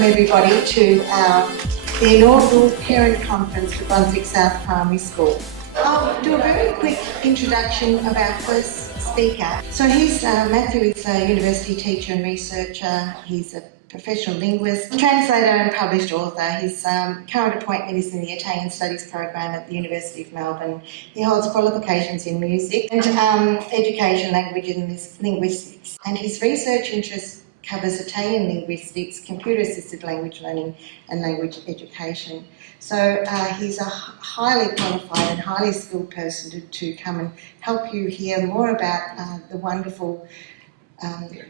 welcome everybody to the Inaugural Parent Conference for Brunswick South Primary School. I'll do a very quick introduction of our first speaker. So he's Matthew is a university teacher and researcher. He's a professional linguist, translator and published author. His current appointment is in the Italian Studies program at the University of Melbourne. He holds qualifications in music and education, language and linguistics. And his research interests covers Italian linguistics, computer-assisted language learning and language education. So he's a highly qualified and highly skilled person to come and help you hear more about the wonderful,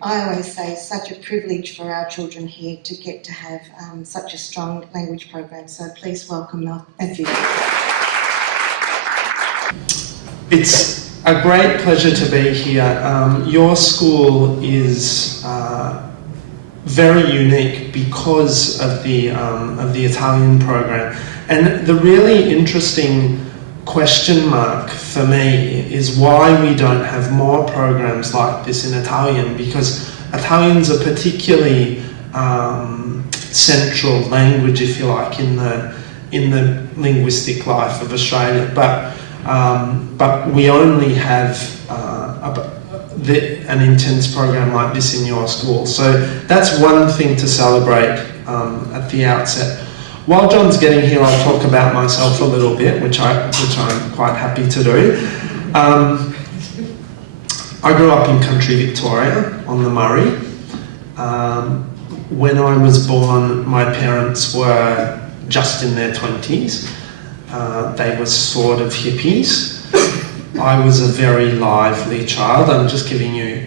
I always say, such a privilege for our children here to get to have such a strong language program. So please welcome Matthew. It's a great pleasure to be here. Your school is very unique because of the Italian program, and the really interesting question mark for me is why we don't have more programs like this in Italian, because Italian's a particularly central language, if you like, in the linguistic life of Australia, but we only have an intense program like this in your school. So that's one thing to celebrate at the outset. While John's getting here, I'll talk about myself a little bit, which I'm quite happy to do. I grew up in country Victoria on the Murray. When I was born, my parents were just in their 20s. They were sort of hippies. I was a very lively child. I'm just giving you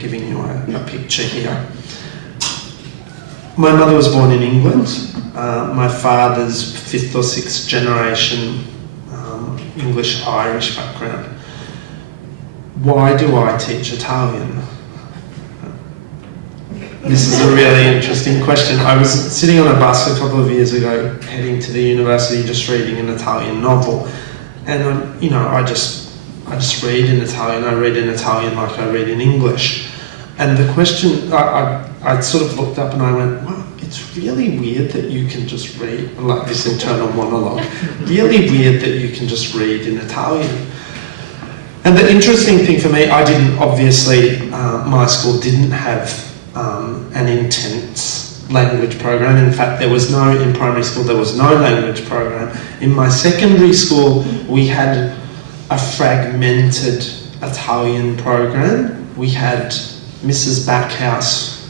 a picture here. My mother was born in England. My father's 5th or 6th generation English-Irish background. Why do I teach Italian? This is a really interesting question. I was sitting on a bus a couple of years ago, heading to the university, just reading an Italian novel, and I just read in Italian. I read in Italian like I read in English. And the question, I sort of looked up and I went, wow, it's really weird that you can just read, like this internal monologue, really weird that you can just read in Italian. And the interesting thing for me, obviously, my school didn't have an intense language program. In fact, in primary school, there was no language program. In my secondary school, we had a fragmented Italian program. We had Mrs. Backhouse,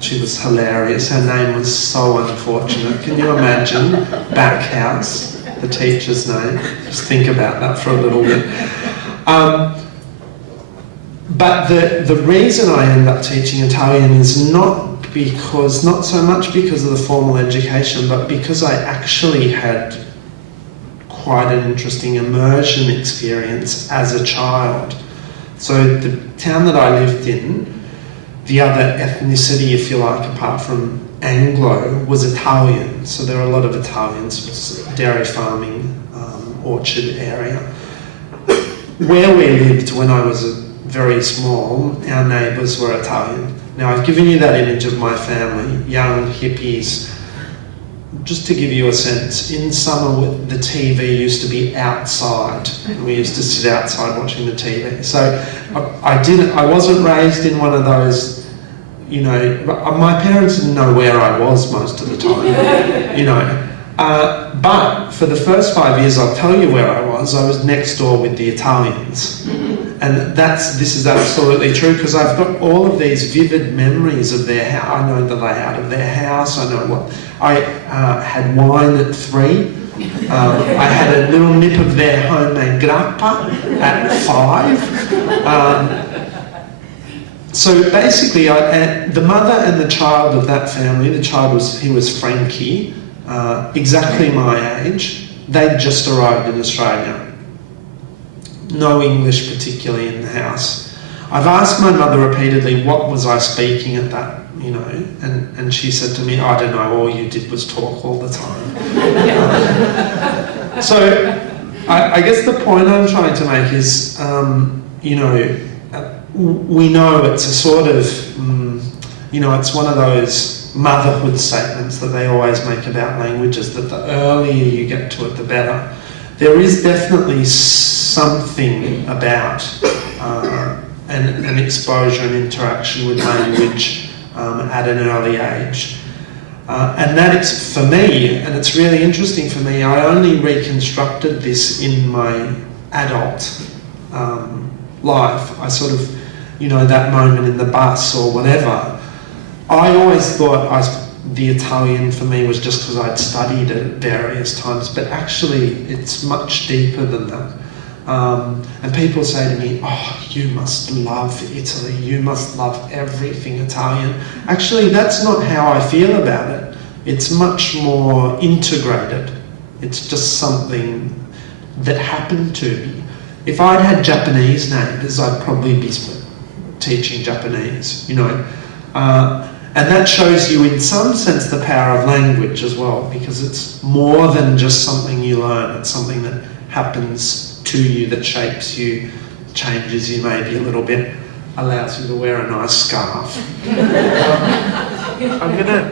she was hilarious. Her name was so unfortunate. Can you imagine Backhouse, the teacher's name? Just think about that for a little bit. But the reason I ended up teaching Italian is not so much because of the formal education, but because I actually had quite an interesting immersion experience as a child. So the town that I lived in, the other ethnicity, if you like, apart from Anglo, was Italian. So there are a lot of Italians. It was a dairy farming, orchard area. Where we lived when I was very small, our neighbours were Italian. Now I've given you that image of my family, young hippies. Just to give you a sense, in summer the TV used to be outside. We used to sit outside watching the TV. So I wasn't raised in one of those, my parents didn't know where I was most of the time, but for the first 5 years, I'll tell you where I was next door with the Italians. And this is absolutely true, because I've got all of these vivid memories of their house. I know the layout of their house. I know what I had wine at 3. I had a little nip of their homemade grappa at 5. So basically, the mother and the child of that family, he was Frankie, exactly my age. They'd just arrived in Australia. No English particularly in the house. I've asked my mother repeatedly, what was I speaking at that, and she said to me, I don't know, all you did was talk all the time. So I guess the point I'm trying to make is, we know it's a sort of, it's one of those motherhood statements that they always make about languages, that the earlier you get to it, the better. There is definitely something about an exposure and interaction with language at an early age. And that is, for me, and it's really interesting for me, I only reconstructed this in my adult life. I sort of, you know, that moment in the bus or whatever, I always thought the Italian for me was just because I'd studied it various times, but actually it's much deeper than that. And people say to me, oh, you must love Italy, you must love everything Italian. Actually, that's not how I feel about it. It's much more integrated. It's just something that happened to me. If I'd had Japanese neighbours, I'd probably be teaching Japanese, you know. And that shows you, in some sense, the power of language as well, because it's more than just something you learn. It's something that happens to you, that shapes you, changes you maybe a little bit, allows you to wear a nice scarf.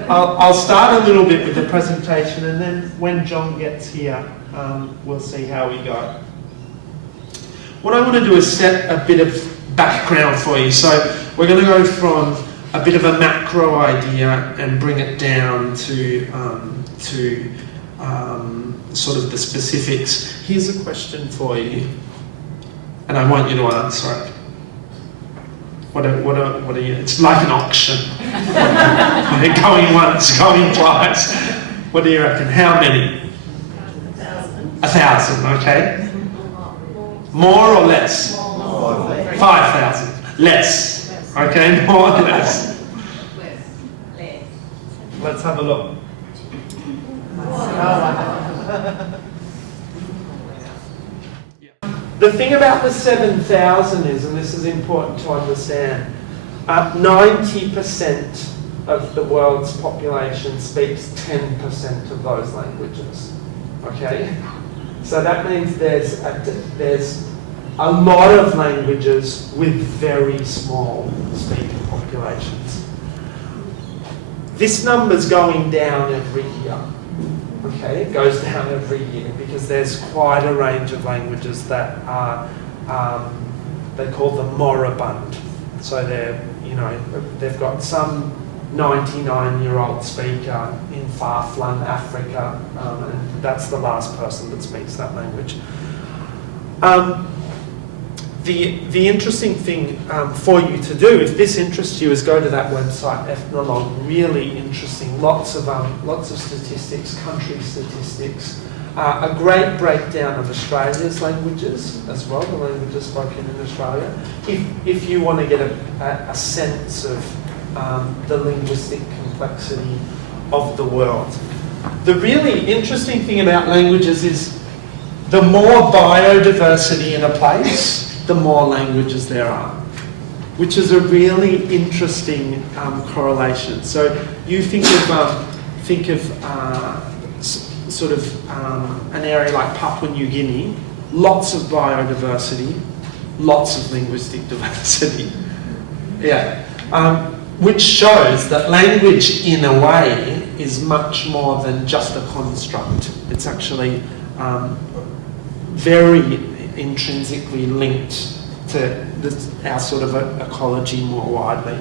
I'll start a little bit with the presentation, and then when John gets here, we'll see how we go. What I want to do is set a bit of background for you. So we're going to go from a bit of a macro idea and bring it down to sort of the specifics. Here's a question for you, and I want you to answer it. What are you? It's like an auction. Going once, going twice. What do you reckon? How many? 1,000. Okay. More or less? 5,000. Less. Okay, more or less. Let's have a look. The thing about the 7,000 is, and this is important to understand, 90% of the world's population speaks 10% of those languages. Okay? So that means there's a lot of languages with very small speaking populations. This number's going down every year. Okay, it goes down every year because there's quite a range of languages that are, they call them moribund. So they're, you know, they've got some 99-year-old speaker in far-flung Africa, and that's the last person that speaks that language. The interesting thing for you to do, if this interests you, is go to that website, Ethnologue. Really interesting, lots of statistics, country statistics, a great breakdown of Australia's languages as well, the languages spoken in Australia. If you want to get a sense of the linguistic complexity of the world. The really interesting thing about languages is the more biodiversity in a place, the more languages there are, which is a really interesting correlation. So you think of sort of an area like Papua New Guinea, lots of biodiversity, lots of linguistic diversity. Yeah, which shows that language, in a way, is much more than just a construct. It's actually very intrinsically linked to our sort of ecology more widely.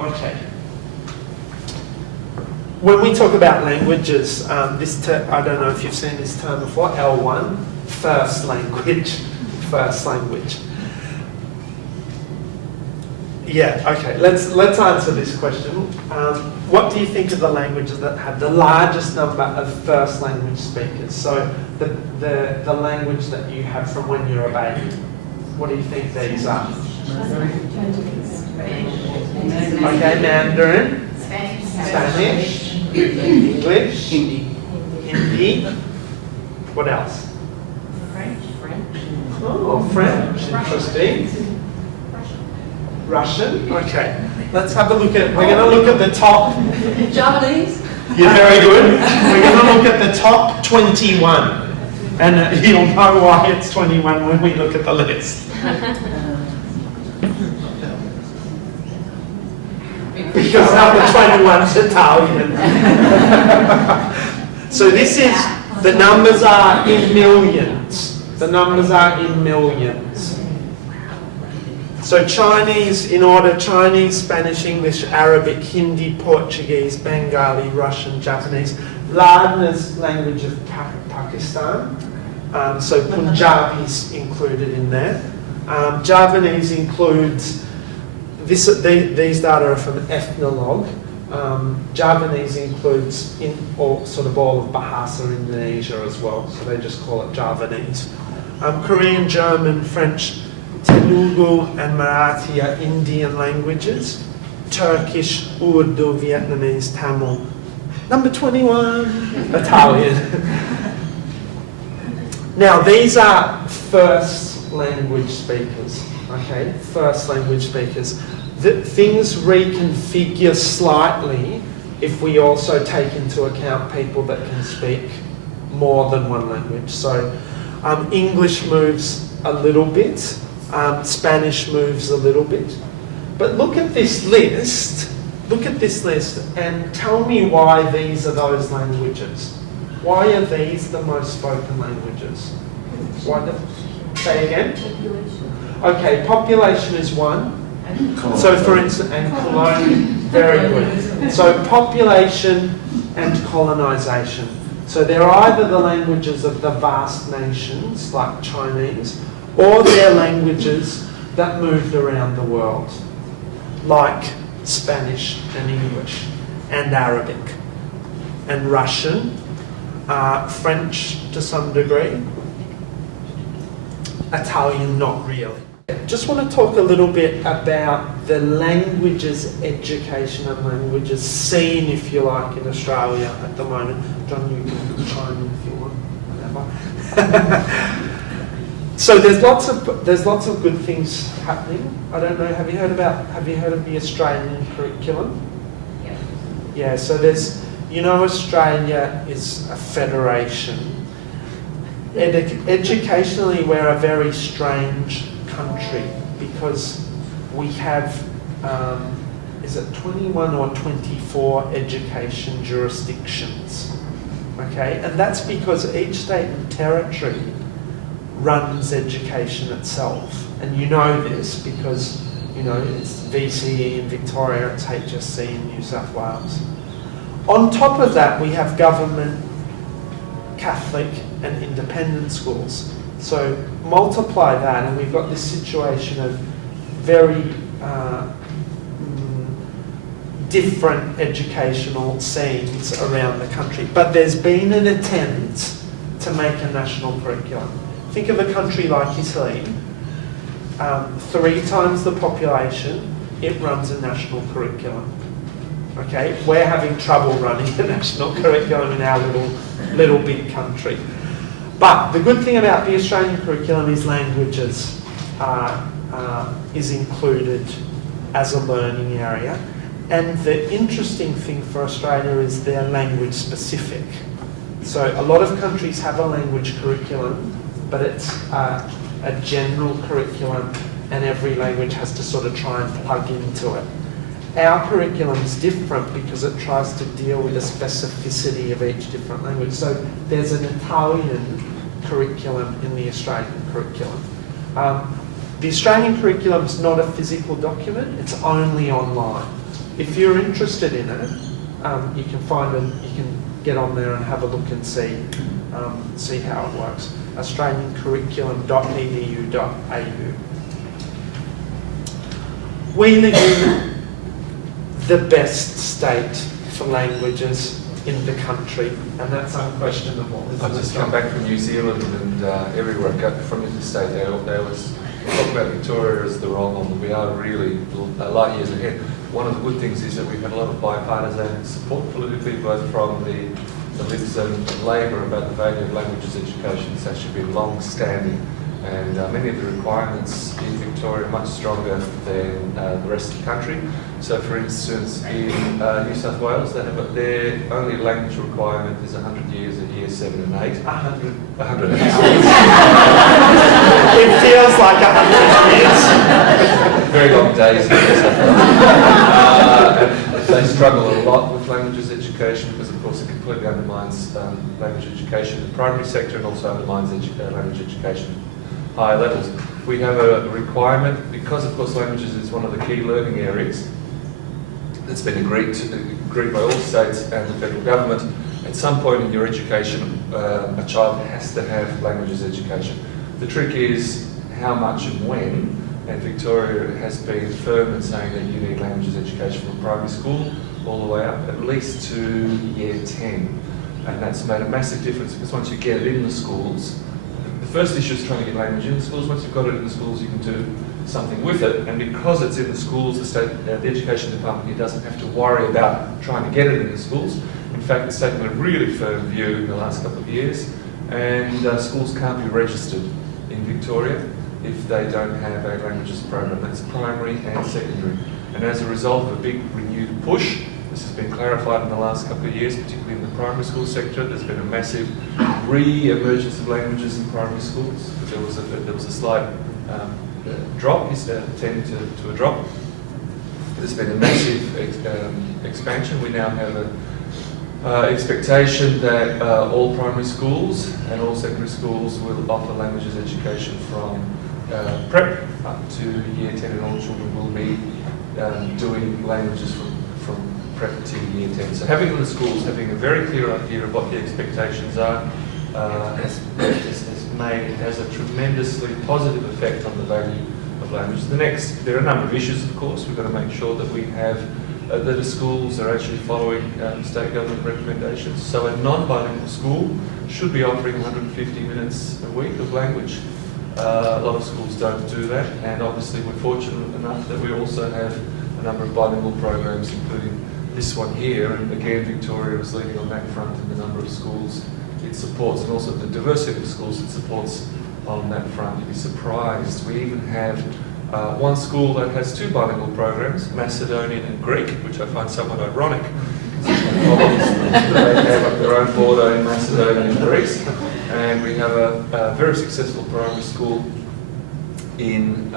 Okay. When we talk about languages, I don't know if you've seen this term before, L1, first language. First language. Yeah, okay, let's answer this question. What do you think of the languages that have the largest number of first language speakers? So the language that you have from when you're a baby. What do you think these are? Okay, Mandarin, Spanish, English, Hindi. What else? French. Oh, French, interesting. Russian? Okay. Let's have a look at, we're going to look at the top. Japanese? Yeah, very good. We're going to look at the top 21. And you'll know why it's 21 when we look at the list. because number 21's Italian. So this is, the numbers are in millions. The numbers are in millions. So Chinese, in order, Chinese, Spanish, English, Arabic, Hindi, Portuguese, Bengali, Russian, Japanese. Lardner's language of Pakistan. So Punjabi is included in there. Javanese includes, these data are from Ethnologue. Javanese includes all of Bahasa Indonesia as well, so they just call it Javanese. Korean, German, French, Telugu and Marathi are Indian languages. Turkish, Urdu, Vietnamese, Tamil. Number 21, Italian. Now these are first language speakers, okay? First language speakers. Things reconfigure slightly if we also take into account people that can speak more than one language. So English moves a little bit, Spanish moves a little bit. But look at this list, and tell me why these are those languages. Why are these the most spoken languages? Why say again? Population. Okay, population is one. So for instance, and colonial, very good. So population and colonisation. So they're either the languages of the vast nations, like Chinese, or they're languages that moved around the world, like Spanish and English, and Arabic, and Russian, French to some degree, Italian not really. Just want to talk a little bit about the languages education and languages scene, if you like, in Australia at the moment. John, you can chime in if you want, whatever. So there's lots of good things happening. I don't know. Have you heard of the Australian curriculum? Yeah. Yeah. So there's, Australia is a federation. Educationally, we're a very strange country because we have, is it 21 or 24 education jurisdictions? Okay, and that's because each state and territory runs education itself. And you know this because, it's VCE in Victoria, it's HSC in New South Wales. On top of that, we have government, Catholic and independent schools. So multiply that and we've got this situation of very different educational scenes around the country. But there's been an attempt to make a national curriculum. Think of a country like Italy, 3 times the population, it runs a national curriculum. Okay, we're having trouble running a national curriculum in our little big country. But the good thing about the Australian curriculum is languages is included as a learning area. And the interesting thing for Australia is they're language specific. So a lot of countries have a language curriculum, but it's a general curriculum and every language has to sort of try and plug into it. Our curriculum is different because it tries to deal with the specificity of each different language. So there's an Italian curriculum in the Australian curriculum. The Australian curriculum is not a physical document, it's only online. If you're interested in it, you can get on there and have a look and see how it works. australiancurriculum.edu.au. We live in the best state for languages in the country, and that's unquestionable. I've just come back from New Zealand, and everywhere I go from interstate, they always talk about Victoria as the role model. We are really light years ahead. One of the good things is that we've had a lot of bipartisan support politically, both from the Libs and Labor, about the value of languages education. It's actually been long-standing, and many of the requirements in Victoria are much stronger than the rest of the country. So, for instance, in New South Wales, they have their only language requirement is 100 years at year 7 and 8. 100. 100. It feels like 100 years. Very long days in New South Wales. they struggle a lot with languages education because, of course, it completely undermines language education in the primary sector and also undermines language education at higher levels. We have a requirement, because, of course, languages is one of the key learning areas that's been agreed by all states and the federal government. At some point in your education, a child has to have languages education. The trick is how much and when, and Victoria has been firm in saying that you need languages education from primary school all the way up, at least to year 10. And that's made a massive difference because once you get it in the schools, the first issue is trying to get language in the schools. Once you've got it in the schools, you can do something with it. And because it's in the schools, the education department here doesn't have to worry about trying to get it in the schools. In fact, it's taken a really firm view in the last couple of years, and schools can't be registered in Victoria if they don't have a languages program. That's primary and secondary. And as a result of a big renewed push, this has been clarified in the last couple of years, particularly in the primary school sector. There's been a massive re-emergence of languages in primary schools. There was a slight drop, 10 to a drop. There's been a massive expansion. We now have an expectation that all primary schools and all secondary schools will offer languages education from prep up to year 10, and all children will be doing languages from prep to year 10. So having in the schools, having a very clear idea of what the expectations are, has a tremendously positive effect on the value of language. There are a number of issues, of course. We've got to make sure that we have that the schools are actually following state government recommendations. So a non-bilingual school should be offering 150 minutes a week of language. A lot of schools don't do that, and obviously we're fortunate enough that we also have a number of bilingual programs, including this one here, and again Victoria is leading on that front in the number of schools it supports, and also the diversity of schools it supports on that front. You'd be surprised. We even have one school that has two bilingual programs, Macedonian and Greek, which I find somewhat ironic. They have their own border in Macedonia and Greece. And we have a very successful primary school in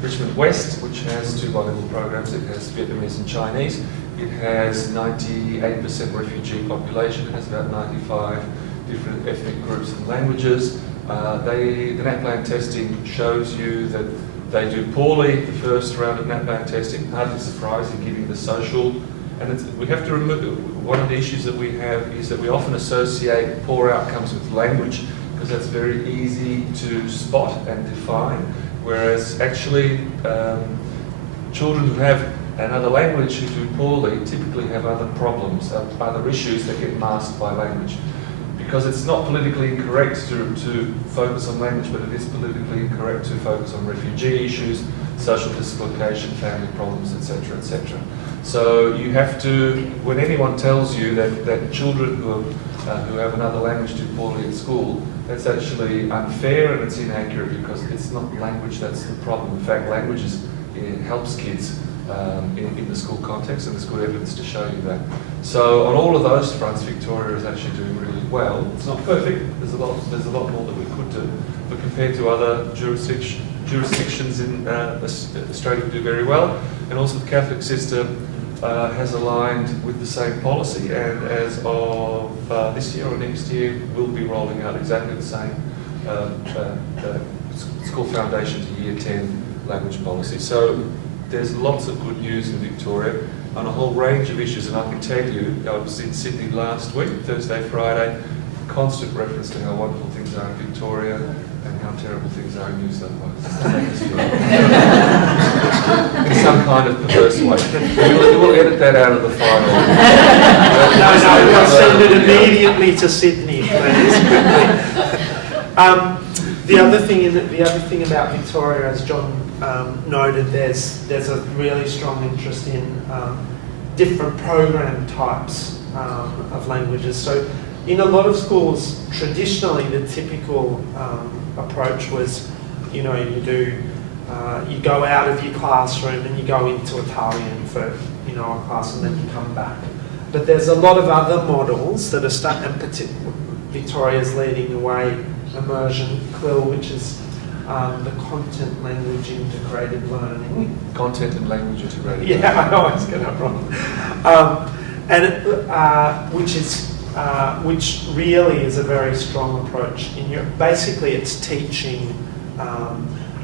Richmond West, which has two bilingual programs. It has Vietnamese and Chinese. It has 98% refugee population. It has about 95 different ethnic groups and languages. The NAPLAN testing shows you that they do poorly the first round of NAPLAN testing. Hardly surprising, given the social. And we have to remove, one of the issues that we have is that we often associate poor outcomes with language, because that's very easy to spot and define, whereas actually children who have another language who do poorly typically have other problems, other issues that get masked by language. Because it's not politically incorrect to focus on language, but it is politically incorrect to focus on refugee issues, social dislocation, family problems, etc., etc. So you have to, when anyone tells you that children who have another language do poorly at school, that's actually unfair and it's inaccurate, because it's not language that's the problem. In fact, language helps kids in the school context, and there's good evidence to show you that. So on all of those fronts, Victoria is actually doing really well. It's not perfect. There's a lot more that we could do, but compared to other jurisdictions in Australia, we do very well. And also the Catholic system has aligned with the same policy, and as of this year or next year, we'll be rolling out exactly the same school foundation to year 10 language policy. So there's lots of good news in Victoria on a whole range of issues, and I can tell you, I was in Sydney last week, Thursday, Friday, constant reference to how wonderful things are in Victoria and how terrible things are in New South Wales. In some kind of perverse way. We'll edit that out of the final. No, we'll send it immediately to Sydney, please, quickly. The other thing about Victoria, as John noted, there's a really strong interest in different program types of languages. So in a lot of schools, traditionally the typical approach was, you go out of your classroom and you go into Italian for a class, and then you come back. But there's a lot of other models that are starting, and Victoria's leading the way, immersion, CLIL, which is the content language integrated learning. Content and language integrated. Yeah, I always get that wrong. Which really is a very strong approach. Basically, it's teaching,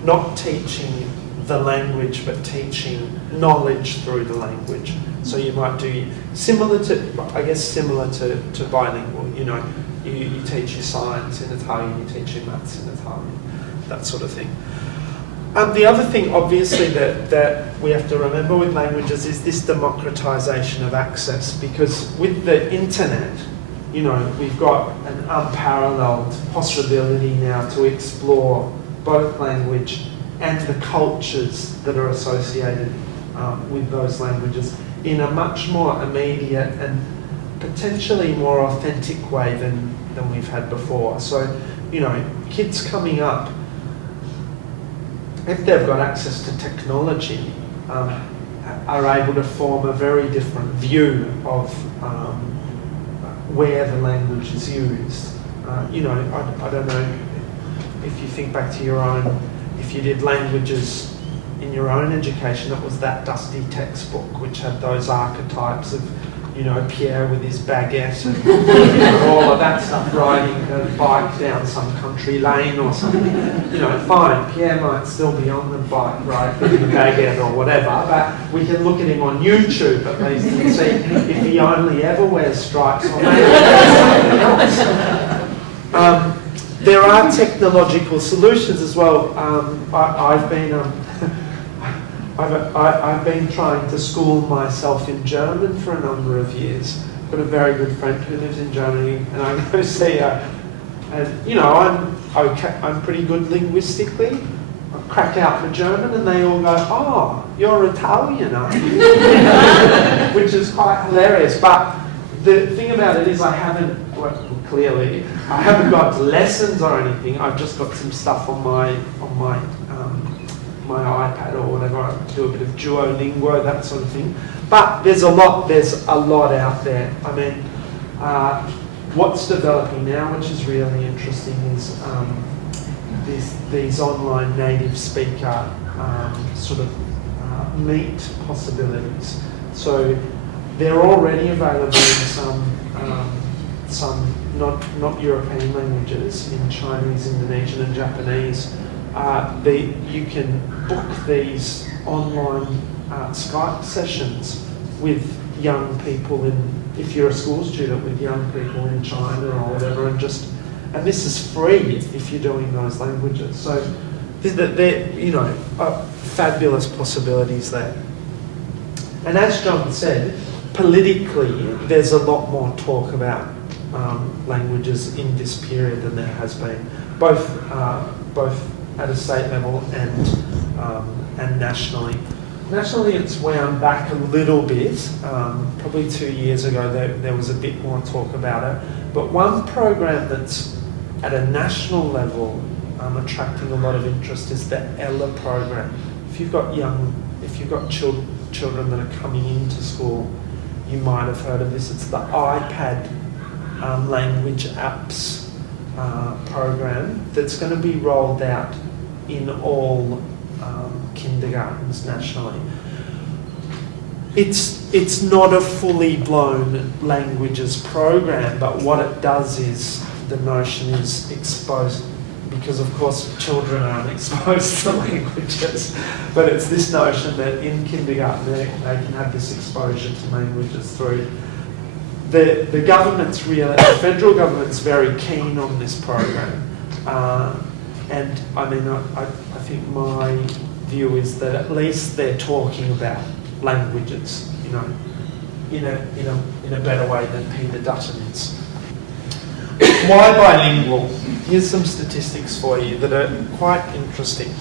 not teaching the language, but teaching knowledge through the language. So you might do similar to bilingual. You teach your science in Italian, you teach your maths in Italian, that sort of thing. The other thing, obviously, that we have to remember with languages is this democratization of access, because with the internet, we've got an unparalleled possibility now to explore both language and the cultures that are associated with those languages in a much more immediate and potentially more authentic way than we've had before. So, kids coming up, if they've got access to technology, are able to form a very different view of where the language is used. I don't know if you think back to your own, if you did languages in your own education, it was that dusty textbook which had those archetypes of, Pierre with his baguette and all of that stuff, riding a bike down some country lane or something. Fine, Pierre might still be on the bike, right, with the baguette or whatever, but we can look at him on YouTube at least and see if he only ever wears stripes or maybe something else. There are technological solutions as well. I've been trying to school myself in German for a number of years. I've got a very good friend who lives in Germany, and I go see her. And I'm okay. I'm pretty good linguistically. I crack out the German, and they all go, "Oh, you're Italian, aren't you?" Which is quite hilarious. But the thing about it is, I haven't got lessons or anything. I've just got some stuff on my iPad or whatever. I do a bit of Duolingo, that sort of thing. But there's a lot out there. I mean, what's developing now, which is really interesting, is these online native speaker meet possibilities. So they're already available in some not European languages, in Chinese, Indonesian, and Japanese. You can book these online Skype sessions with young people if you're a school student, with young people in China or whatever, and this is free if you're doing those languages. So there, fabulous possibilities there. And as John said, politically, there's a lot more talk about languages in this period than there has been, both at a state level and nationally. Nationally, it's wound back a little bit. Probably 2 years ago, there was a bit more talk about it. But one program that's at a national level attracting a lot of interest is the Ella program. If you've got children that are coming into school, you might have heard of this. It's the iPad language apps program that's going to be rolled out in all kindergartens nationally. It's not a fully blown languages program, but what it does is, the notion is exposed, because of course children aren't exposed to languages, but it's this notion that in kindergarten they can have this exposure to languages through. The federal government's very keen on this program, and I mean, I think my view is that at least they're talking about languages, in a better way than Peter Dutton is. Why bilingual? Here's some statistics for you that are quite interesting.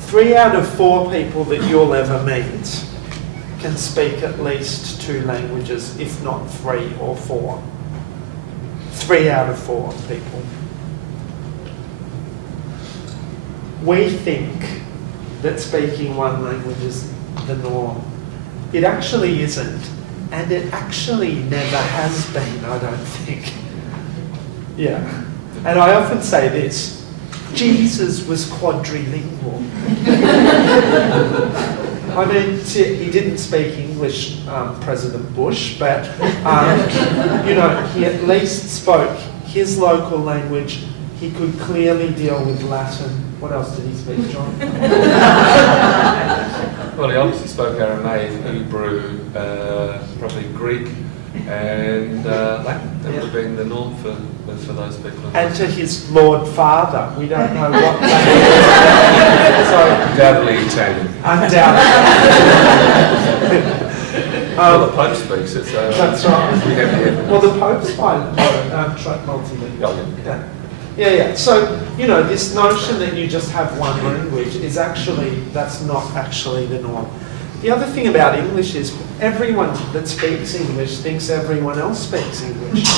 3 out of 4 people that you'll ever meet can speak at least 2 languages, if not 3 or 4. 3 out of 4 people. We think that speaking one language is the norm. It actually isn't, and it actually never has been, I don't think. Yeah, and I often say this, Jesus was quadrilingual. I mean, he didn't speak English, President Bush, but, you know, he at least spoke his local language. He could clearly deal with Latin. What else did he speak, John? Well, he obviously spoke Aramaic, Hebrew, probably Greek, and Latin. That would have been the norm for those people. And to his Lord Father, we don't know what language. So, Undoubtedly Italian. Undoubtedly. Well, the Pope speaks it, so That's right. we have the evidence. Well, the Pope's multilingual. Oh, yeah. Yeah. So, you know, this notion that you just have one language is actually, that's not actually the norm. The other thing about English is everyone that speaks English thinks everyone else speaks English.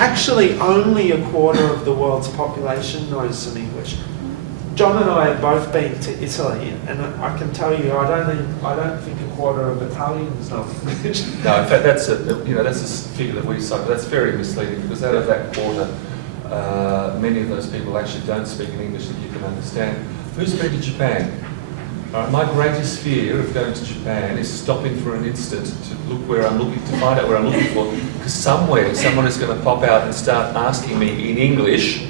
Actually, only a quarter of the world's population knows some English. John and I have both been to Italy, and I can tell you, I don't think a quarter of Italians know English. No, in fact, that's a figure that we cite, but that's very misleading because out of that quarter, many of those people actually don't speak an English that you can understand. Who's been to Japan? My greatest fear of going to Japan is stopping for an instant to look where I'm looking, to find out where I'm looking for, because somewhere someone is going to pop out and start asking me in English,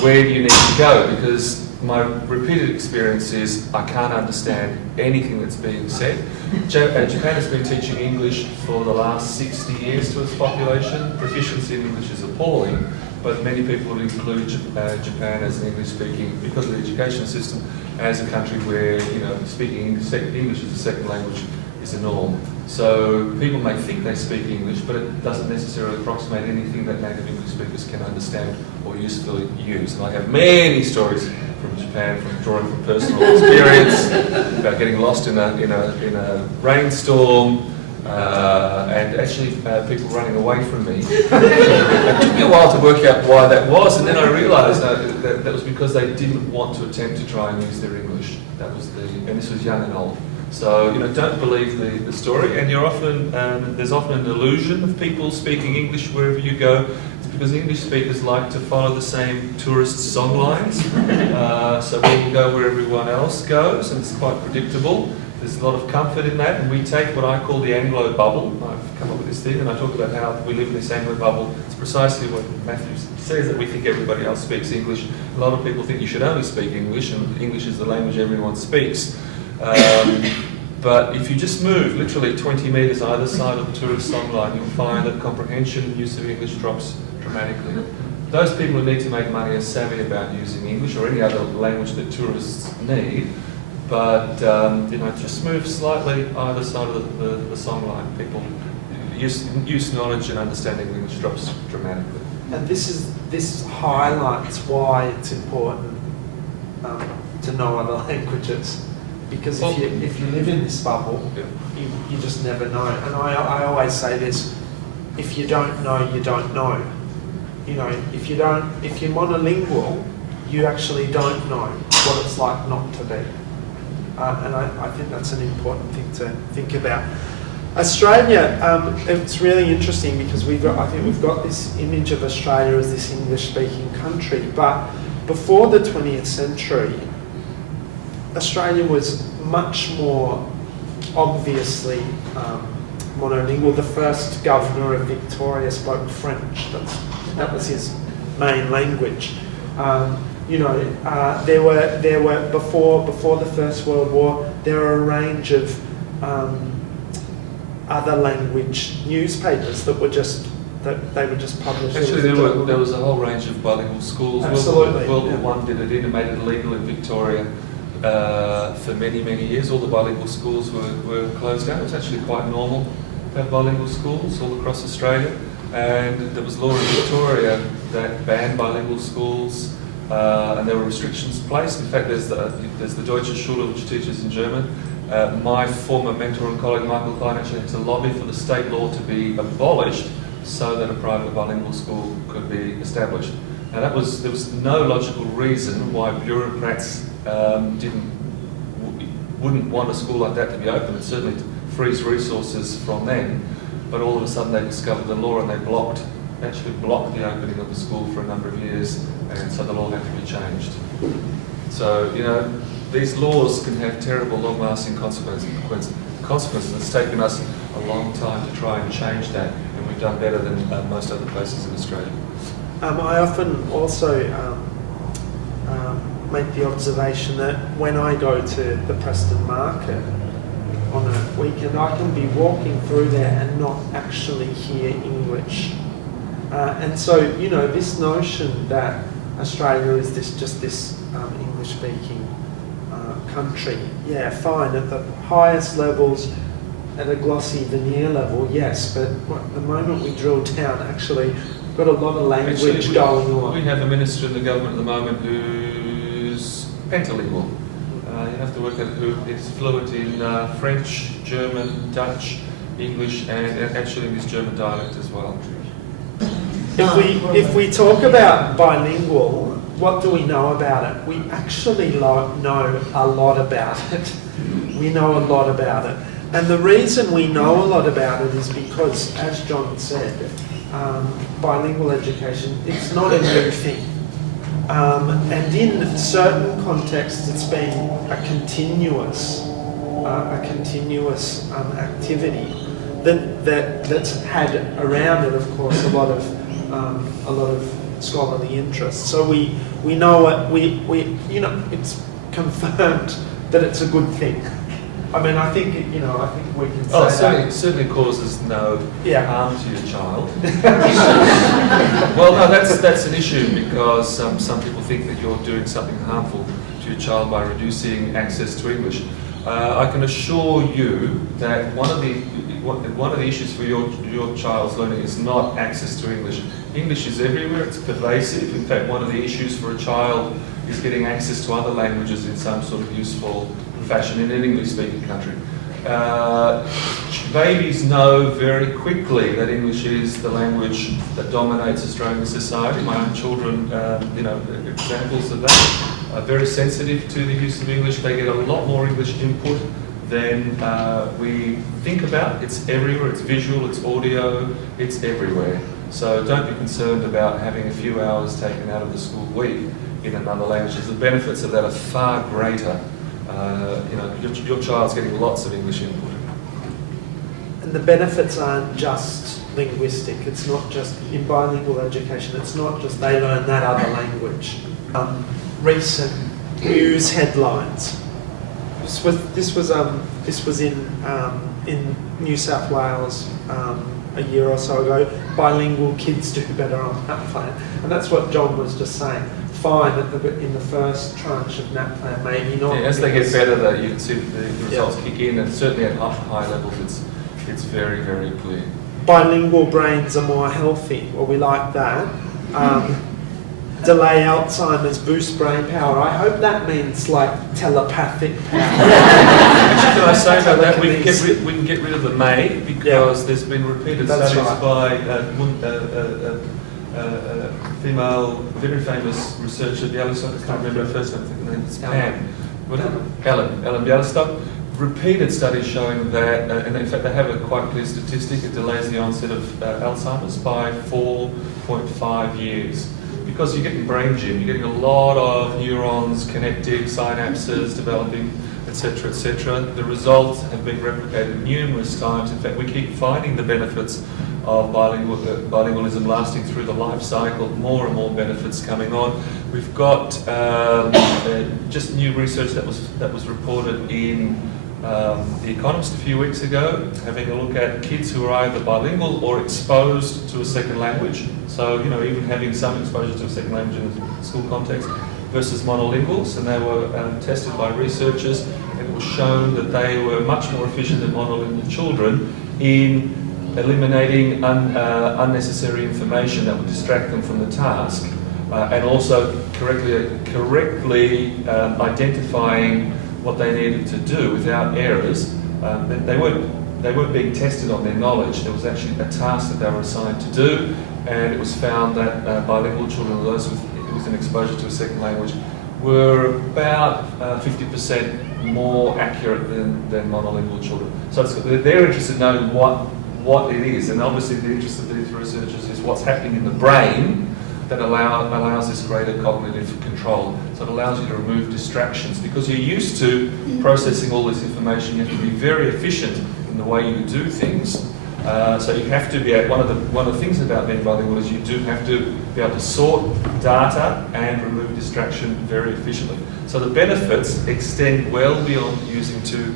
where do you need to go? Because my repeated experience is I can't understand anything that's being said. Japan has been teaching English for the last 60 years to its population. Proficiency in English is appalling, but many people would include Japan as an English-speaking, because of the education system, as a country where, you know, speaking English as a second language is a norm. So people may think they speak English, but it doesn't necessarily approximate anything that native English speakers can understand or usefully use. And I have many stories from Japan, from drawing from personal experience, about getting lost in a rainstorm, and actually people running away from me. It took me a while to work out why that was, and then I realised that was because they didn't want to attempt to try and use their English. And this was young and old. So, you know, don't believe the story, and you're often there's often an illusion of people speaking English wherever you go. It's because English speakers like to follow the same tourist song lines, so we will go where everyone else goes, and it's quite predictable. There's a lot of comfort in that, and we take what I call the Anglo bubble. I've come up with this thing, and I talk about how we live in this Anglo bubble. It's precisely what Matthew says, that we think everybody else speaks English. A lot of people think you should only speak English, and English is the language everyone speaks. But if you just move literally 20 metres either side of the tourist song line, you'll find that comprehension and use of English drops dramatically. Those people who need to make money are savvy about using English or any other language that tourists need. But you know, just move slightly either side of the song line. People use knowledge and understanding of English drops dramatically. And this highlights why it's important to know other languages, because if you live in this bubble, you just never know. And I always say this: if you don't know, you don't know. You know, if you're monolingual, you actually don't know what it's like not to be. And I think that's an important thing to think about. Australia, it's really interesting because I think we've got this image of Australia as this English-speaking country, but before the 20th century, Australia was much more obviously monolingual. The first governor of Victoria spoke French. That was his main language. You know, there were before the First World War, there were a range of other language newspapers that were just published. Actually, there was a whole range of bilingual schools. Absolutely. World War I did it in and made it illegal in Victoria for many years. All the bilingual schools were closed down. It was actually quite normal to have bilingual schools all across Australia, and there was law in Victoria that banned bilingual schools. And there were restrictions placed. In fact, there's the Deutsche Schule, which teaches in German. My former mentor and colleague Michael Klein actually had to lobby for the state law to be abolished so that a private bilingual school could be established. Now there was no logical reason why bureaucrats wouldn't want a school like that to be open, and certainly to freeze resources from them. But all of a sudden they discovered the law and they blocked actually blocked the opening of the school for a number of years, and so the law had to be changed. So, you know, these laws can have terrible, long-lasting consequences. It's taken us a long time to try and change that, and we've done better than most other places in Australia. I often also make the observation that when I go to the Preston market on a weekend, I can be walking through there and not actually hear English. And so, you know, this notion that Australia is this English-speaking country, yeah, fine, at the highest levels, at a glossy veneer level, yes, but the moment we drill down, actually, we've got a lot of language going on. We have a minister in the government at the moment who's pentalingual. You have to work out who is fluent in French, German, Dutch, English, and actually in this German dialect as well. If we talk about bilingual, what do we know about it? We actually know a lot about it. We know a lot about it. And the reason we know a lot about it is because, as John said, bilingual education, it's not a new thing. And in certain contexts, it's been a continuous activity that's had around it, of course, a lot of scholarly interest. So we know it. You know, it's confirmed that it's a good thing. I mean, I think we can say Certainly causes no harm to your child. that. Well, no, that's an issue because some people think that you're doing something harmful to your child by reducing access to English. I can assure you that one of the issues for your child's learning is not access to English. English is everywhere, it's pervasive. In fact, one of the issues for a child is getting access to other languages in some sort of useful fashion in an English-speaking country. Babies know very quickly that English is the language that dominates Australian society. My own children, examples of that, are very sensitive to the use of English. They get a lot more English input than we think about. It's everywhere, it's visual, it's audio, it's everywhere. So don't be concerned about having a few hours taken out of the school week in another language. The benefits of that are far greater. Your child's getting lots of English input. And the benefits aren't just linguistic. It's not just in bilingual education. It's not just they learn that other language. Recent news headlines. This was in New South Wales a year or so ago. Bilingual kids do better on that plan, and that's what John was just saying. Fine in the first tranche of NAP plan, maybe not. Yeah, as they get better, though, you can see the results kick in, and certainly at high levels, it's very, very clear. Bilingual brains are more healthy. Well, we like that. Delay Alzheimer's, boost brain power. I hope that means like telepathic power. Actually, can I say about that? We can get rid of the may because there's been repeated studies by female, very famous researcher, Bialystok. I can't remember her first name. I think her name is Pam. Ellen Bialystok. Repeated studies showing that, and in fact they have a quite clear statistic, it delays the onset of Alzheimer's by 4.5 years. Because you're getting brain gym, you're getting a lot of neurons connecting, synapses developing, etc., etc. The results have been replicated numerous times. In fact, we keep finding the benefits of bilingualism lasting through the life cycle, more and more benefits coming on. We've got just new research that was reported in The Economist a few weeks ago, having a look at kids who are either bilingual or exposed to a second language. So, even having some exposure to a second language in a school context versus monolinguals, and they were tested by researchers, and it was shown that they were much more efficient than monolingual children in eliminating unnecessary information that would distract them from the task, and also correctly identifying what they needed to do without errors. They weren't being tested on their knowledge. There was actually a task that they were assigned to do, and it was found that bilingual children, those with an exposure to a second language, were about 50% more accurate than monolingual children. So they're interested in knowing what it is. And obviously the interest of these researchers is what's happening in the brain that allows this greater cognitive control. So it allows you to remove distractions, because you're used to processing all this information. You have to be very efficient in the way you do things. So you have to be, one of the things about being bilingual is you do have to be able to sort data and remove distraction very efficiently. So the benefits extend well beyond using two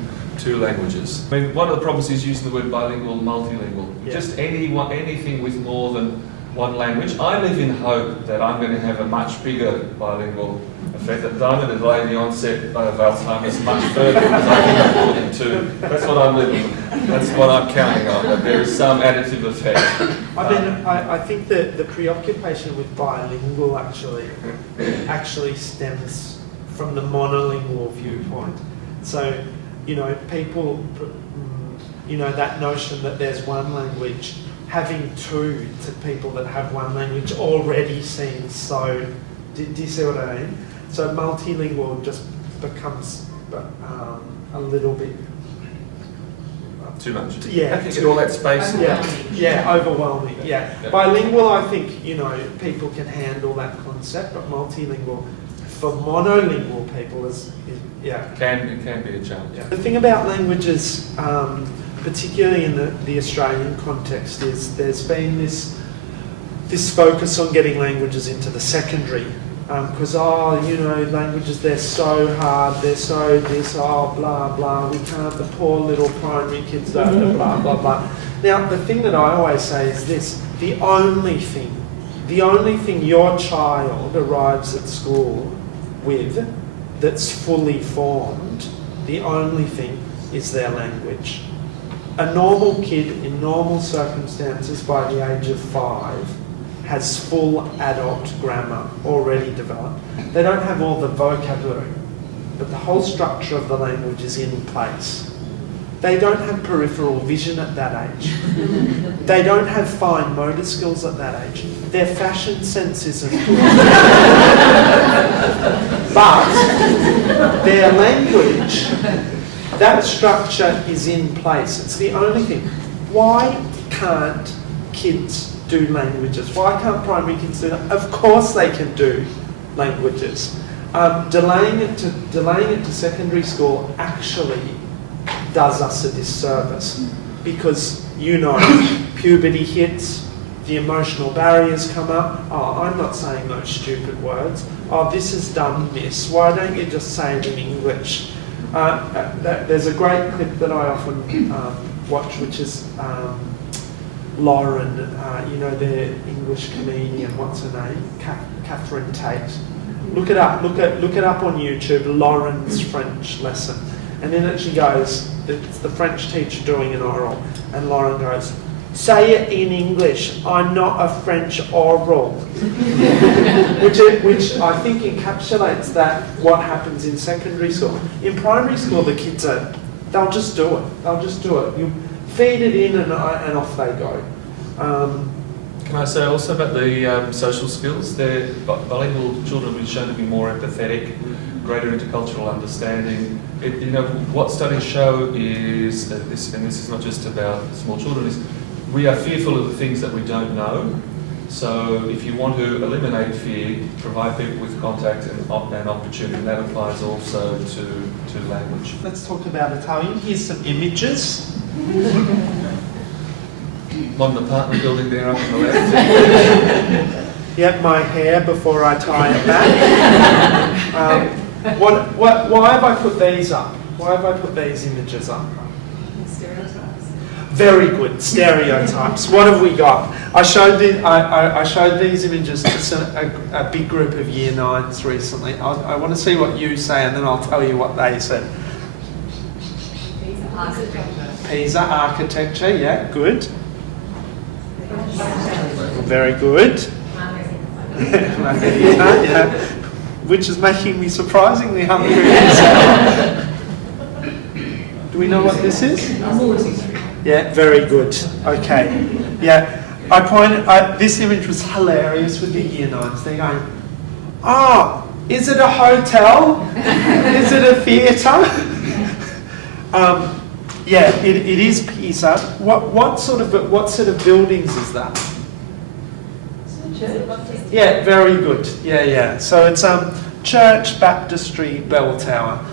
languages. I mean, one of the problems is using the word bilingual, multilingual. Yeah. Just anything with more than one language. I live in hope that I'm going to have a much bigger bilingual effect, that I'm going to delay the onset of Alzheimer's much further, because I think I'm more than two. That's what I'm living. That's what I'm counting on, that there is some additive effect. I think that the preoccupation with bilingual actually stems from the monolingual viewpoint. So, people, that notion that there's one language, having two to people that have one language already seems so. Do you see what I mean? So multilingual just becomes a little bit too much. Yeah. Have to get all that space. Overwhelming. Yeah. Bilingual, I think people can handle that concept, but multilingual for monolingual people is It can be a challenge. Yeah. The thing about languages, particularly in the Australian context, is there's been this focus on getting languages into the secondary, because languages, they're so hard, they're so this, blah blah, we can't, the poor little primary kids don't, blah blah blah. Now the thing that I always say is this: the only thing your child arrives at school with that's fully formed, the only thing is their language. A normal kid in normal circumstances by the age of 5 has full adult grammar already developed. They don't have all the vocabulary, but the whole structure of the language is in place. They don't have peripheral vision at that age. They don't have fine motor skills at that age. Their fashion sense isn't good. But their language, that structure is in place. It's the only thing. Why can't kids do languages? Why can't primary kids do that? Of course they can do languages. Delaying it to secondary school actually does us a disservice, because puberty hits, the emotional barriers come up. Oh, I'm not saying those stupid words. Oh, this is dumb, miss. Why don't you just say it in English? There's a great clip that I often watch, which is Lauren, the English comedian, what's her name? Catherine Tate. Look it up on YouTube, Lauren's French lesson. And then she goes, it's the French teacher doing an oral, and Lauren goes, "Say it in English, I'm not a French oral." which I think encapsulates what happens in secondary school. In primary school, the kids they'll just do it. You feed it in and off they go. Can I say also about the social skills? Bilingual children have been shown to be more empathetic, greater intercultural understanding. What studies show is this, and this is not just about small children, is we are fearful of the things that we don't know. So if you want to eliminate fear, provide people with contact and opportunity, and that applies also to language. Let's talk about Italian. Here's some images. Modern apartment building there up on the left. Yep, my hair before I tie it back. Why have I put these up? Why have I put these images up? Stereotypes. Very good, stereotypes. What have we got? I showed these images to a big group of Year 9s recently. I want to see what you say, and then I'll tell you what they said. Pisa architecture, yeah, good. Very good. Yeah. Which is making me surprisingly hungry. Do we know what this is? Yeah, very good. Okay. Yeah, this image was hilarious with the Year 9s. They're going, "Oh, is it a hotel? Is it a theatre?" Yeah, it is Pisa. What sort of buildings is that? Yeah, very good. Yeah. So it's church, baptistry, bell tower.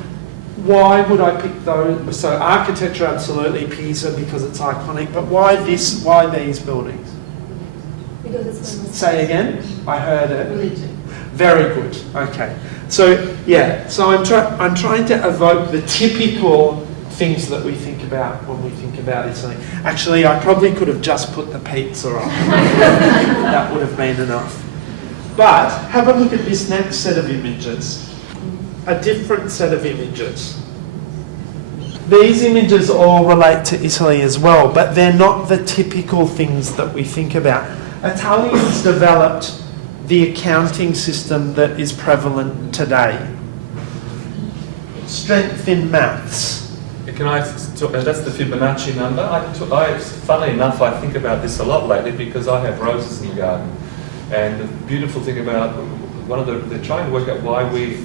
Why would I pick those? So architecture, absolutely Pisa because it's iconic. But why this? Why these buildings? Because it's famous. Say again. I heard it. Religion. Very good. Okay. So yeah. So I'm trying to evoke the typical things that we think about when we think about Italy. Actually, I probably could have just put the pizza on. That would have been enough. But have a look at this next set of images. A different set of images. These images all relate to Italy as well, but they're not the typical things that we think about. Italians developed the accounting system that is prevalent today. Strength in maths. Can I talk, that's the Fibonacci number. Funnily enough, I think about this a lot lately because I have roses in the garden. And the beautiful thing about they're trying to work out why we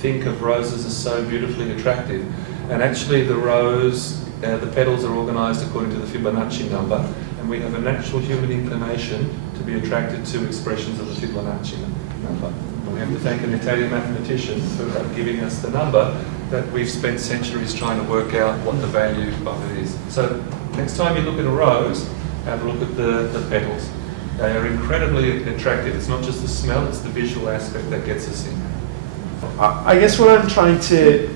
think of roses as so beautifully attractive. And actually the rose, the petals are organised according to the Fibonacci number. And we have a natural human inclination to be attracted to expressions of the Fibonacci number. And we have to thank an Italian mathematician for giving us the number that we've spent centuries trying to work out what the value of it is. So next time you look at a rose, have a look at the petals. They are incredibly attractive. It's not just the smell, it's the visual aspect that gets us in. I guess what I'm trying to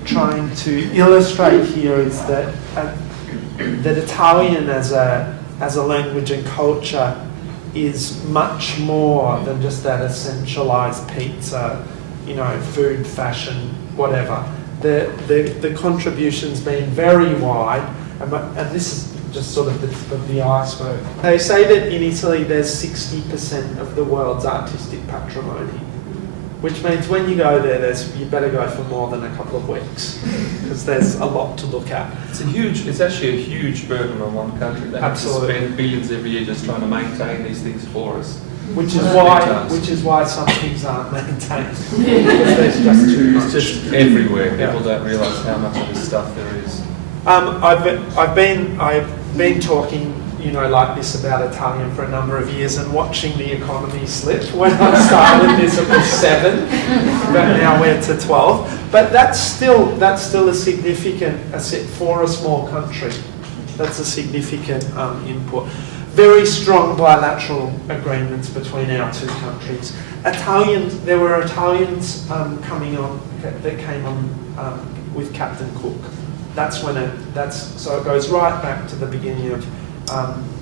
illustrate here is that Italian as a language and culture is much more than just that essentialized pizza, food, fashion, whatever. The contribution's been very wide, and this is just sort of the tip of the iceberg. They say that in Italy there's 60% of the world's artistic patrimony, which means when you go there, you better go for more than a couple of weeks because there's a lot to look at. It's actually a huge burden on one country. They have to spend billions every year just trying to maintain these things for us. Which is why some things aren't maintained. Because there's just too much. It's just everywhere. People don't realise how much of this stuff there is. I've been talking, like this about Italian for a number of years and watching the economy slip. When I started this, it was 7, but now we're to 12. But that's still a significant asset for a small country. That's a significant input. Very strong bilateral agreements between our two countries. There were Italians that came on with Captain Cook. So it goes right back to the beginning of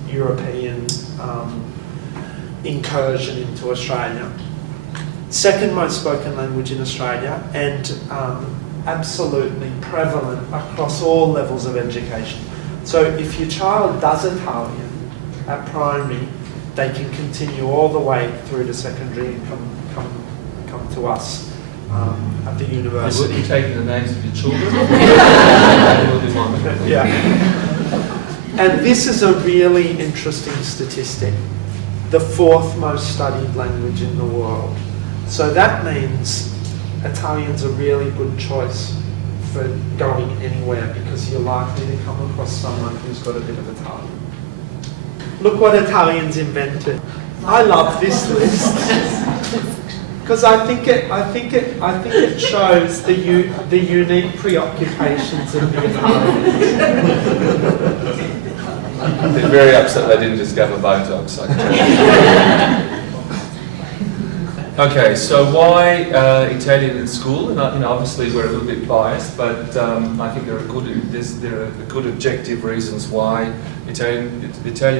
European incursion into Australia. Second most spoken language in Australia, and absolutely prevalent across all levels of education. So if your child does Italian at primary, they can continue all the way through to secondary and come to us at the university. Will you taking the names of your children? Yeah. And this is a really interesting statistic. The 4th most studied language in the world. So that means Italian's a really good choice for going anywhere because you're likely to come across someone who's got a bit of Italian. Look what Italians invented. I love this list because I think it shows the unique preoccupations of the Italians. They're very upset they didn't discover Botox. Okay, so why Italian in school? And obviously we're a little bit biased, but I think there are good objective reasons why Italian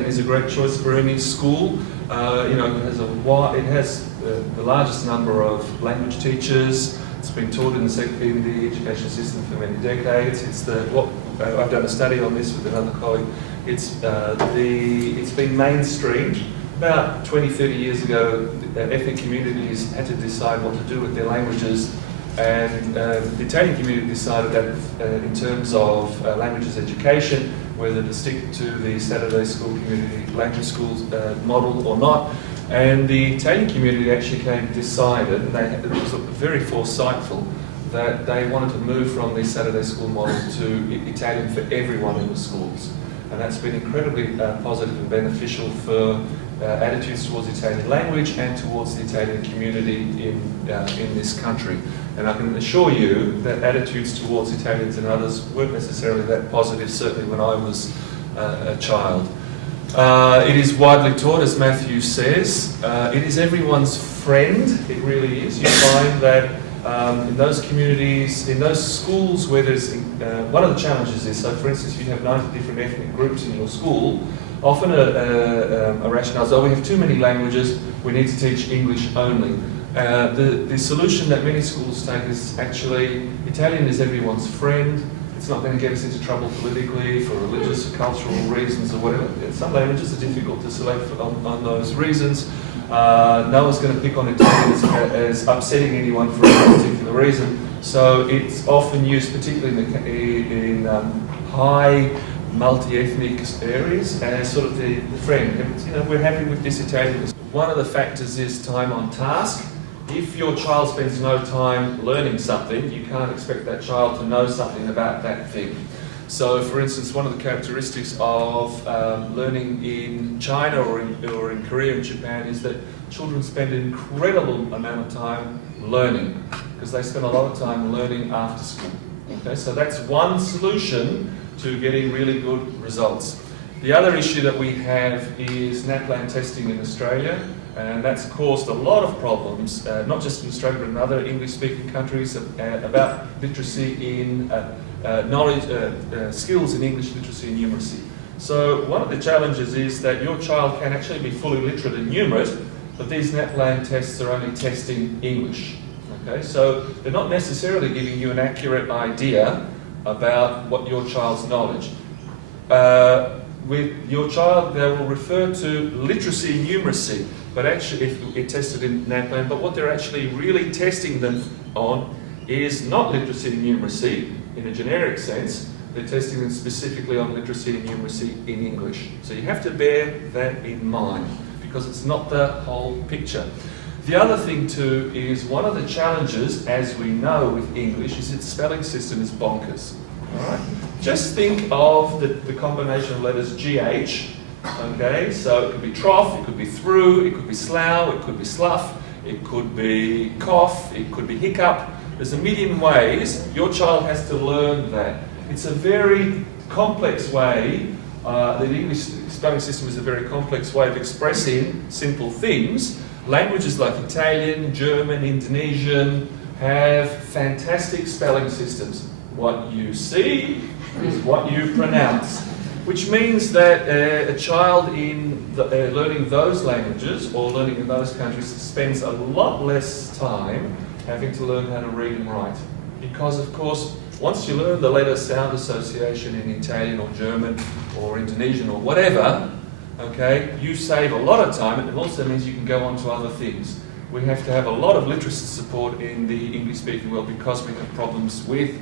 is a great choice for any school. It has the largest number of language teachers. It's been taught in the education system for many decades. I've done a study on this with another colleague. It's been mainstreamed. About 20, 30 years ago, ethnic communities had to decide what to do with their languages, and the Italian community decided that in terms of languages education, whether to stick to the Saturday school community language schools model or not. And the Italian community actually decided, and it was very foresightful, that they wanted to move from the Saturday school model to Italian for everyone in the schools. And that's been incredibly positive and beneficial for attitudes towards Italian language and towards the Italian community in this country. And I can assure you that attitudes towards Italians and others weren't necessarily that positive, certainly when I was a child. It is widely taught, as Matthew says. It is everyone's friend, it really is. You find that in those communities, in those schools where there's, one of the challenges is, so for instance, if you have 90 different ethnic groups in your school, often a rationale is, oh, we have too many languages, we need to teach English only. The solution that many schools take is actually, Italian is everyone's friend. It's not going to get us into trouble politically, for religious or cultural reasons or whatever. Some languages are difficult to select on those reasons. No one's going to pick on Italian as upsetting anyone for any particular reason. So it's often used, particularly in high multi-ethnic areas, as sort of the friend. You know, we're happy with this Italian. One of the factors is time on task. If your child spends no time learning something, you can't expect that child to know something about that thing. So, for instance, one of the characteristics of learning in China or in Korea and Japan is that children spend an incredible amount of time learning, because they spend a lot of time learning after school. Okay, so that's one solution to getting really good results. The other issue that we have is NAPLAN testing in Australia, and that's caused a lot of problems, not just in Australia but in other English-speaking countries, about literacy in skills in English literacy and numeracy. So one of the challenges is that your child can actually be fully literate and numerate, but these NAPLAN tests are only testing English. Okay, so they're not necessarily giving you an accurate idea about what your child's knowledge. With your child, they will refer to literacy and numeracy, but actually, if it tested in NAPLAN, but what they're actually really testing them on is not literacy and numeracy in a generic sense. They're testing them specifically on literacy and numeracy in English. So you have to bear that in mind, because it's not the whole picture. The other thing too is, one of the challenges, as we know with English, is its spelling system is bonkers. All right? Just think of the combination of letters GH, okay? So it could be trough, it could be through, it could be slough, it could be slough, it could be cough, it could be hiccup. There's a million ways. Your child has to learn that. It's a very complex way, the English spelling system is a very complex way of expressing simple things. Languages like Italian, German, Indonesian have fantastic spelling systems. What you see is what you pronounce, which means that a child in learning those languages or learning in those countries spends a lot less time having to learn how to read and write. Because, of course, once you learn the letter-sound association in Italian or German or Indonesian or whatever, okay, you save a lot of time, and it also means you can go on to other things. We have to have a lot of literacy support in the English-speaking world because we have problems with,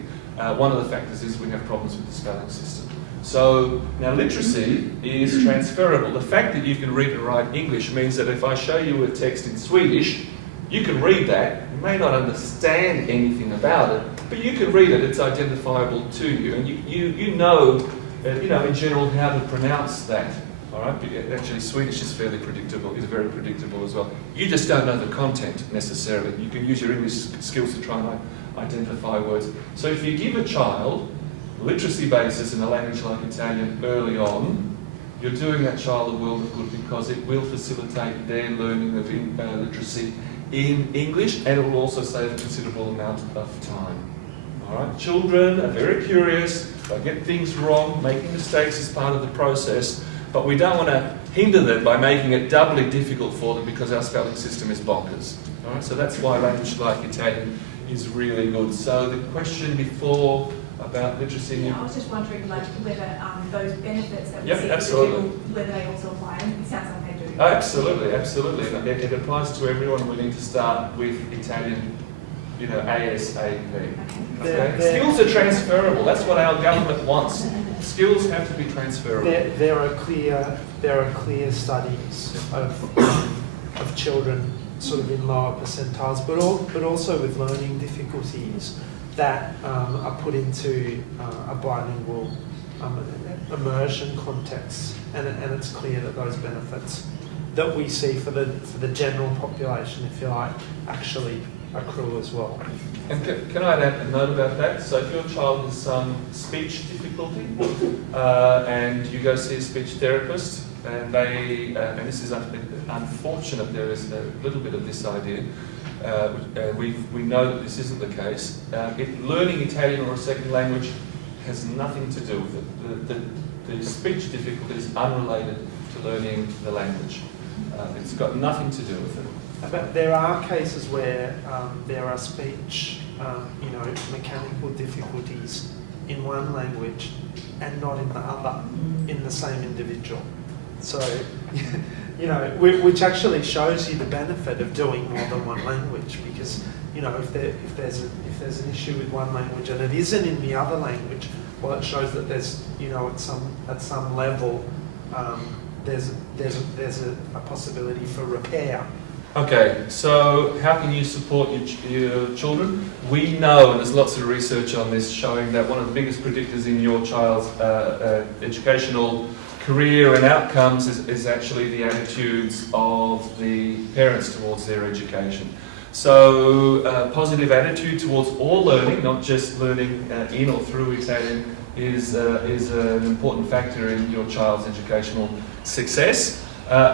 one of the factors is we have problems with the spelling system. So, now literacy is transferable. The fact that you can read and write English means that if I show you a text in Swedish, you can read that. You may not understand anything about it, but you can read it. It's identifiable to you, and you know, in general how to pronounce that. All right. Actually, Swedish is fairly predictable. Is very predictable as well. You just don't know the content necessarily. You can use your English skills to try and identify words. So if you give a child literacy basis in a language like Italian early on, you're doing that child a world of good, because it will facilitate their learning of literacy in English, and it will also save a considerable amount of time. All right. Children are very curious. They get things wrong. Making mistakes is part of the process. But we don't want to hinder them by making it doubly difficult for them because our spelling system is bonkers. All right, so that's why language like Italian is really good. So the question before about literacy... Yeah, I was just wondering whether those benefits that we see absolutely. whether they also apply. It sounds like they do. Oh, absolutely, absolutely. It applies to everyone. We need to start with Italian, ASAP. Okay? Skills are transferable. That's what our government wants. Skills have to be transferable. There are clear studies of children sort of in lower percentiles, but also with learning difficulties that are put into a bilingual immersion context, and it's clear that those benefits that we see for the general population, if you like, actually accrue as well. And can I add a note about that? So if your child has some speech difficulty and you go see a speech therapist, and they, and this is unfortunate, there is a little bit of this idea, we know that this isn't the case. Learning Italian or a second language has nothing to do with it. The speech difficulty is unrelated to learning the language. It's got nothing to do with it. But there are cases where there are speech, mechanical difficulties in one language and not in the other, in the same individual. So, which actually shows you the benefit of doing more than one language, because, if there's an issue with one language and it isn't in the other language, well, it shows that there's, at some level, there's a possibility for repair. Okay, so how can you support your children? We know, and there's lots of research on this showing that one of the biggest predictors in your child's educational career and outcomes is actually the attitudes of the parents towards their education. So positive attitude towards all learning, not just learning in or through Italian, is an important factor in your child's educational success.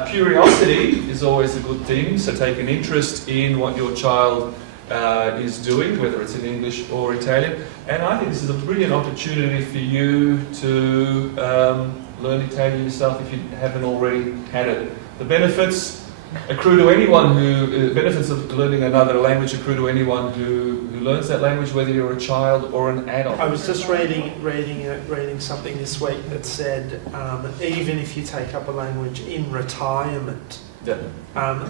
Curiosity is always a good thing, so take an interest in what your child is doing, whether it's in English or Italian. And I think this is a brilliant opportunity for you to learn Italian yourself if you haven't already had it. The benefits accrue to anyone the benefits of learning another language accrue to anyone who learns that language, whether you're a child or an adult. I was just reading something this week that said even if you take up a language in retirement, Yeah.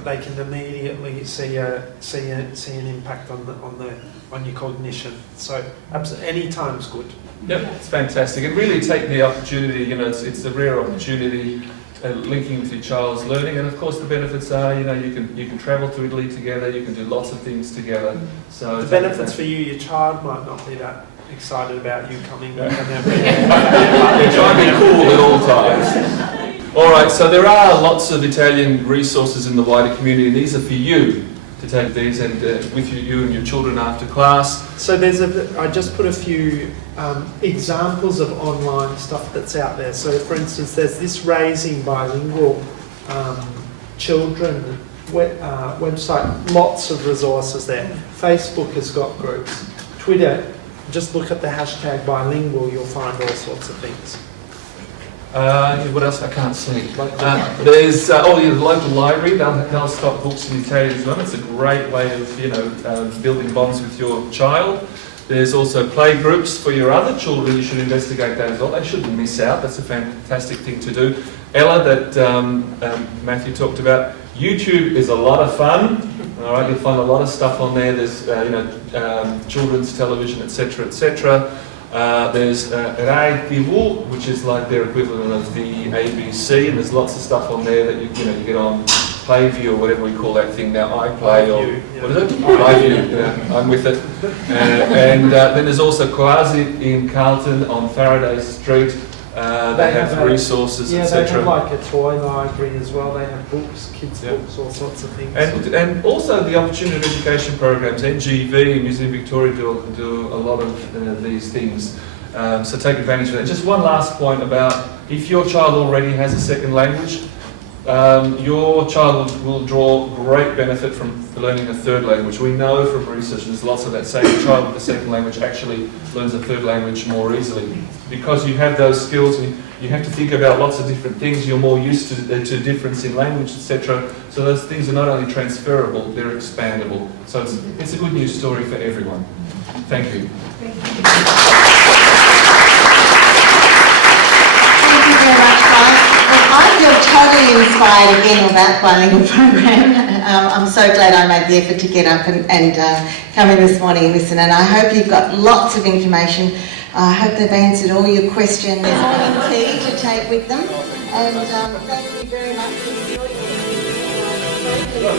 They can immediately see an impact on your cognition. So any time's good. Yep, it's fantastic. And really take the opportunity, it's a rare opportunity linking with your child's learning, and of course the benefits are, you can travel to Italy together, you can do lots of things together. So the benefits for you, your child might not be that excited about you coming. Yeah. Try and be cool at all times. All right, so there are lots of Italian resources in the wider community, and these are for you to take these and with you and your children after class. So I just put a few examples of online stuff that's out there. So for instance, there's this Raising Bilingual Children website, lots of resources there. Facebook has got groups. Twitter, just look at the hashtag bilingual, you'll find all sorts of things. What else? I can't see. There's the local library. They'll stock books in Italian as well. It's a great way of building bonds with your child. There's also play groups for your other children. You should investigate that as well. They shouldn't miss out. That's a fantastic thing to do. Ella, that Matthew talked about. YouTube is a lot of fun. All right, you'll find a lot of stuff on there. There's children's television, etc., etc. There's Rai TV, which is like their equivalent of the ABC, and there's lots of stuff on there that you get on Playview or whatever we call that thing now, iPlay or what is it? Playview. Yeah, I'm with it. And then there's also Quasi in Carlton on Faraday Street. They have resources, etc. They have like a toy library as well. They have books, kids' books, all sorts of things. And also the Opportunity of Education programs. NGV and Museum Victoria do a lot of these things. So take advantage of that. Just one last point about if your child already has a second language, your child will draw great benefit from learning a third language. We know from research, and there's lots of that, saying a child with a second language actually learns a third language more easily. Because you have those skills, you have to think about lots of different things, you're more used to difference in language, etc. So those things are not only transferable, they're expandable. So it's a good news story for everyone. Thank you. Thank you very much, guys. Well, I feel totally inspired again on that bilingual program. I'm so glad I made the effort to get up and come in this morning and listen, and I hope you've got lots of information. I hope they've answered all your questions. There's morning tea to take with them, and thank you very much for your